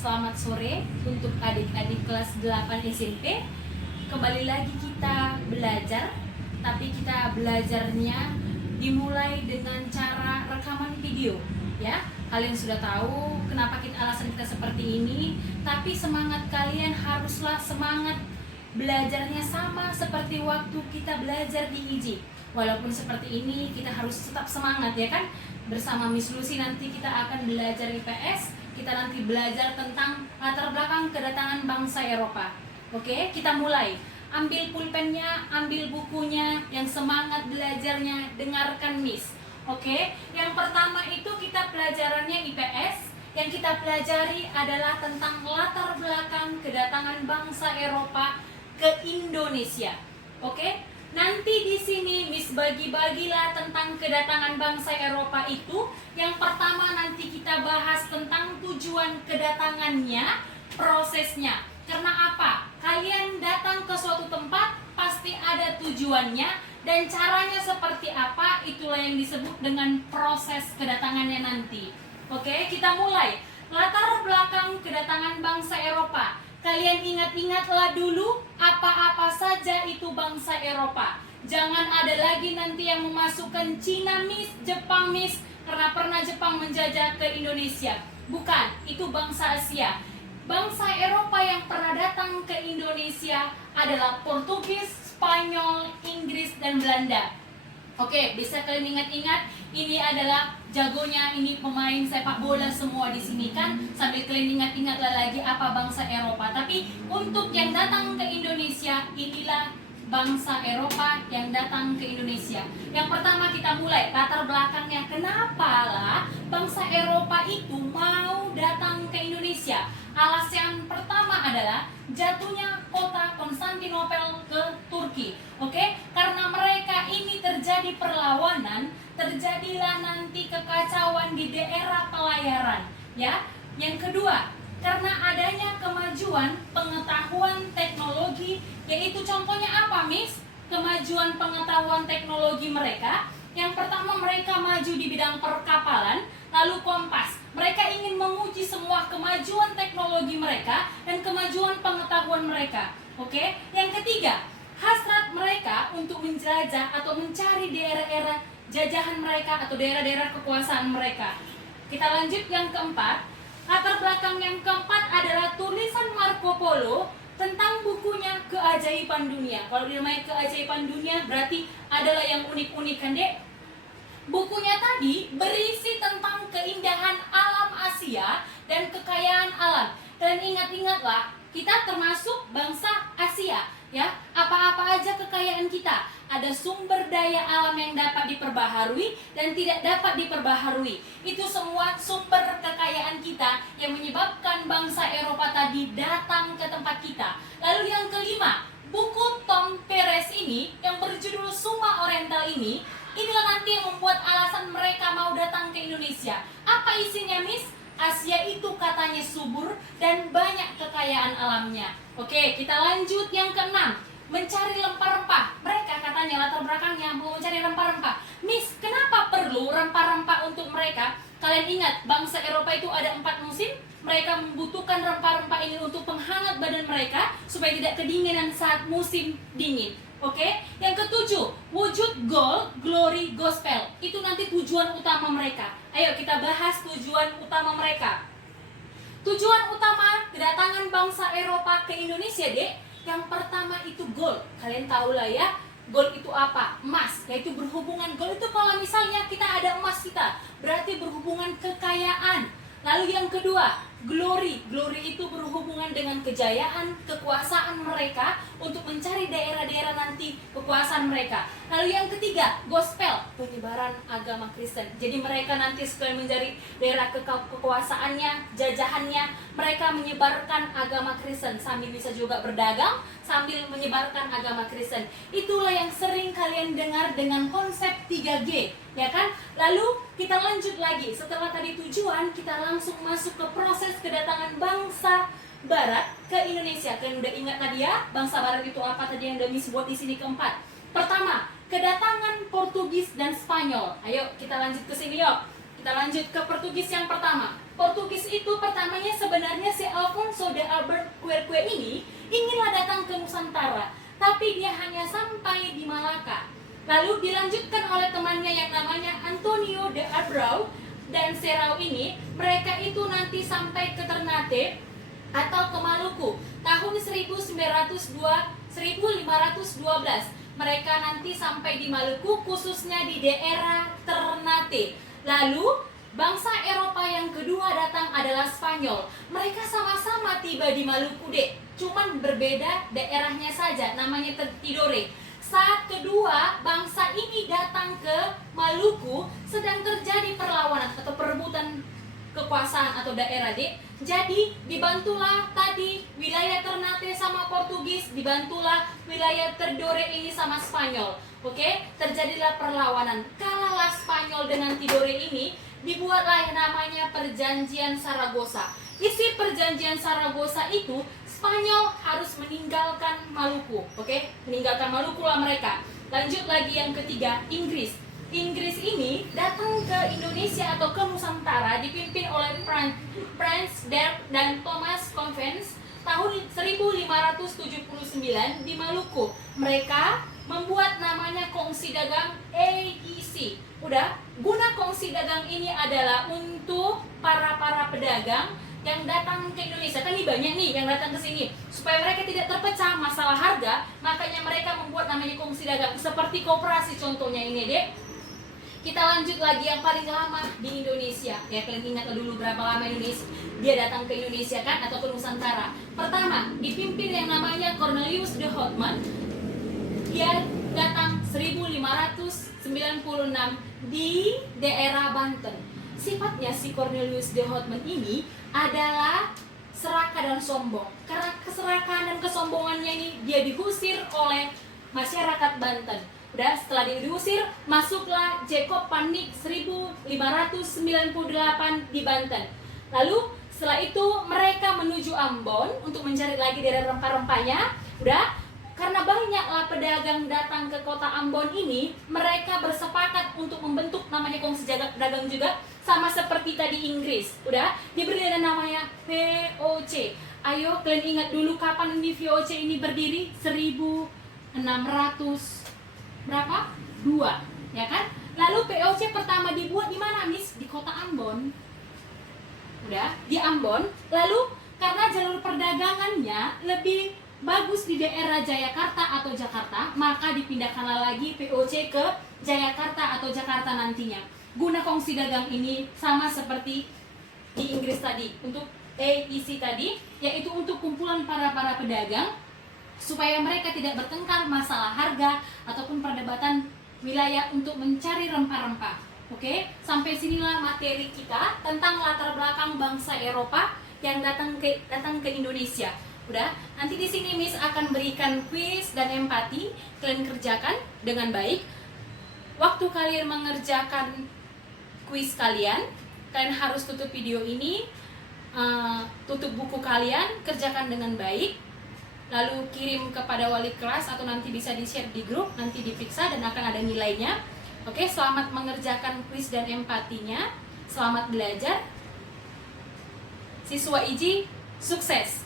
Selamat sore untuk adik-adik kelas 8 SMP. Kembali lagi kita belajar, tapi kita belajarnya dimulai dengan cara rekaman video, ya. Kalian sudah tahu kenapa alasan kita seperti ini, tapi semangat kalian haruslah semangat belajarnya sama seperti waktu kita belajar di IJI. Walaupun seperti ini, kita harus tetap semangat, ya kan? Bersama Miss Lucy nanti kita akan belajar IPS. Kita nanti belajar tentang latar belakang kedatangan bangsa Eropa. Oke, kita mulai. Ambil pulpennya, ambil bukunya, yang semangat belajarnya, dengarkan Miss. Oke, yang pertama itu kita pelajarannya IPS. Yang kita pelajari adalah tentang latar belakang kedatangan bangsa Eropa ke Indonesia. Oke? Nanti di sini Miss bagi-bagilah tentang kedatangan bangsa Eropa itu. Yang pertama nanti kita bahas tentang tujuan kedatangannya, prosesnya. Karena apa? Kalian datang ke suatu tempat pasti ada tujuannya dan caranya seperti apa, itulah yang disebut dengan proses kedatangannya nanti. Oke, kita mulai. Latar belakang kedatangan bangsa Eropa. Kalian ingat-ingatlah dulu apa-apa saja itu bangsa Eropa. Jangan ada lagi nanti yang memasukkan Cina Miss, Jepang Miss, karena pernah Jepang menjajah ke Indonesia. Bukan, itu bangsa Asia. Bangsa Eropa yang pernah datang ke Indonesia adalah Portugis, Spanyol, Inggris, dan Belanda. Oke, bisa kalian ingat-ingat, ini adalah jagonya, ini pemain sepak bola semua di sini kan. Sambil kalian ingat-ingatlah lagi apa bangsa Eropa. Tapi untuk yang datang ke Indonesia, inilah bangsa Eropa yang datang ke Indonesia. Yang pertama kita mulai latar belakangnya. Kenapa lah bangsa Eropa itu mau datang ke Indonesia? Alasan pertama adalah jatuhnya kota Konstantinopel ke Turki. Oke, karena mereka ini terjadi perlawanan, terjadilah nanti kekacauan di daerah pelayaran, ya. Yang kedua, karena adanya kemajuan pengetahuan teknologi, yaitu contohnya apa, Miss? Kemajuan pengetahuan teknologi mereka. Yang pertama, mereka maju di bidang perkapalan, lalu kompas. Mereka ingin menguji semua kemajuan teknologi mereka dan kemajuan pengetahuan mereka. Oke? Yang ketiga, hasrat mereka untuk menjelajah atau mencari daerah-daerah jajahan mereka atau daerah-daerah kekuasaan mereka. Kita lanjut yang keempat. Latar belakang yang keempat adalah tulisan Marco Polo tentang bukunya Keajaiban Dunia. Kalau dinamai Keajaiban Dunia berarti adalah yang unik-unik kan, Dek? Bukunya tadi berisi tentang keindahan alam Asia dan kekayaan alam. Dan ingat-ingatlah, kita termasuk bangsa Asia, ya. Apa-apa aja kekayaan kita. Ada sumber daya alam yang dapat diperbaharui dan tidak dapat diperbaharui. Itu semua sumber kekayaan kita yang menyebabkan bangsa Eropa tadi datang ke tempat kita. Lalu yang kelima, buku Tom Perez ini yang berjudul Suma Oriental ini, inilah nanti yang membuat alasan mereka mau datang ke Indonesia. Apa isinya, Miss? Asia itu katanya subur dan banyak kekayaan alamnya. Oke, kita lanjut yang keenam. Mencari rempah-rempah. Mereka katanya latar belakangnya mau mencari rempah-rempah. Miss, kenapa perlu rempah-rempah untuk mereka? Kalian ingat, bangsa Eropa itu ada 4 musim. Mereka membutuhkan rempah-rempah ini untuk penghangat badan mereka supaya tidak kedinginan saat musim dingin. Oke, yang ketujuh, wujud gold, glory, gospel. Itu nanti tujuan utama mereka. Ayo kita bahas tujuan utama mereka. Tujuan utama kedatangan bangsa Eropa ke Indonesia, Dek. Yang pertama itu gold. Kalian tahu lah ya, gold itu apa? Emas, yaitu berhubungan. Gold itu kalau misalnya kita ada emas kita, berarti berhubungan kekayaan. Lalu yang kedua, glory. Glory itu berhubungan dengan kejayaan, kekuasaan mereka untuk mencari daerah-daerah nanti kekuasaan mereka. Lalu yang ketiga, gospel, penyebaran agama Kristen. Jadi mereka nanti sekalian mencari daerah kekuasaannya, jajahannya, mereka menyebarkan agama Kristen sambil bisa juga berdagang, sambil menyebarkan agama Kristen. Itulah yang sering kalian dengar dengan konsep 3G, ya kan? Lalu kita lanjut lagi. Setelah tadi tujuan, kita langsung masuk ke proses kedatangan bangsa Barat ke Indonesia. Kalian udah ingat tadi ya, bangsa Barat itu apa tadi yang udah Miss buat di sini keempat. Pertama, kedatangan Portugis dan Spanyol. Ayo kita lanjut ke sini yuk. Kita lanjut ke Portugis yang pertama. Portugis itu pertamanya sebenarnya si Albert Quercue ini inginlah datang ke Nusantara, tapi dia hanya sampai di Malaka. Lalu dilanjutkan oleh temannya yang namanya Antonio de Abreu dan Serrao ini. Mereka itu nanti sampai ke Ternate atau ke Maluku tahun 1512. Mereka nanti sampai di Maluku, khususnya di daerah Ternate. Lalu bangsa Eropa yang kedua datang adalah Spanyol. Mereka sama-sama tiba di Maluku, Dek. Cuman berbeda daerahnya saja, namanya Tidore. Saat kedua bangsa ini datang ke Maluku, sedang terjadi perlawanan atau perebutan kekuasaan atau daerah, Dek. Jadi dibantulah tadi wilayah Ternate sama Portugis, dibantulah wilayah Tidore ini sama Spanyol. Oke, terjadilah perlawanan. Kalahlah Spanyol dengan Tidore ini, dibuatlah yang namanya Perjanjian Saragossa. Isi Perjanjian Saragossa itu, Spanyol harus meninggalkan Maluku. Oke, meninggalkan Maluku lah mereka. Lanjut lagi yang ketiga, Inggris. Inggris ini datang ke Indonesia atau ke Nusantara dipimpin oleh Prince Dirk dan Thomas Convens tahun 1579 di Maluku. Mereka membuat namanya Kongsi Dagang AEC. Udah, guna Kongsi Dagang ini adalah untuk para pedagang yang datang ke Indonesia. Kan ini banyak nih yang datang ke sini. Supaya mereka tidak terpecah masalah harga, makanya mereka membuat namanya Kongsi Dagang. Seperti koperasi contohnya ini, Dek. Kita lanjut lagi yang paling lama di Indonesia. Ya, kalian ingat dulu berapa lama Indonesia dia datang ke Indonesia kan, atau ke Nusantara. Pertama, dipimpin yang namanya Cornelius de Houtman. Dia datang 1596 di daerah Banten. Sifatnya si Cornelius de Houtman ini adalah serakah dan sombong. Karena keserakahan dan kesombongannya ini, dia diusir oleh masyarakat Banten. Udah, setelah diusir, masuklah Jacob Pandik 1598 di Banten. Lalu setelah itu mereka menuju Ambon untuk mencari lagi daerah rempah-rempahnya. Udah, karena banyaklah pedagang datang ke kota Ambon ini, mereka bersepakat untuk membentuk namanya Kongsi Dagang juga, sama seperti tadi Inggris. Udah, diberi namanya VOC. Ayo kalian ingat dulu kapan ini VOC ini berdiri? 1600 berapa? 2, ya kan? Lalu VOC pertama dibuat di mana, Miss? Di kota Ambon. Udah, di Ambon. Lalu karena jalur perdagangannya lebih bagus di daerah Jayakarta atau Jakarta, maka dipindahkanlah lagi VOC ke Jayakarta atau Jakarta nantinya. Guna Kongsi Dagang ini sama seperti di Inggris tadi, untuk AEC tadi, yaitu untuk kumpulan para pedagang, supaya mereka tidak bertengkar masalah harga ataupun perdebatan wilayah untuk mencari rempah-rempah. Oke, sampai sinilah materi kita tentang latar belakang bangsa Eropa yang datang ke Indonesia. Udah, nanti di sini Miss akan berikan kuis dan empati. Kalian kerjakan dengan baik. Waktu kalian mengerjakan kuis kalian harus tutup video ini, tutup buku kalian, kerjakan dengan baik. Lalu kirim kepada wali kelas atau nanti bisa di-share di grup, nanti diperiksa dan akan ada nilainya. Oke, selamat mengerjakan kuis dan empatinya. Selamat belajar. Siswa IJI, sukses!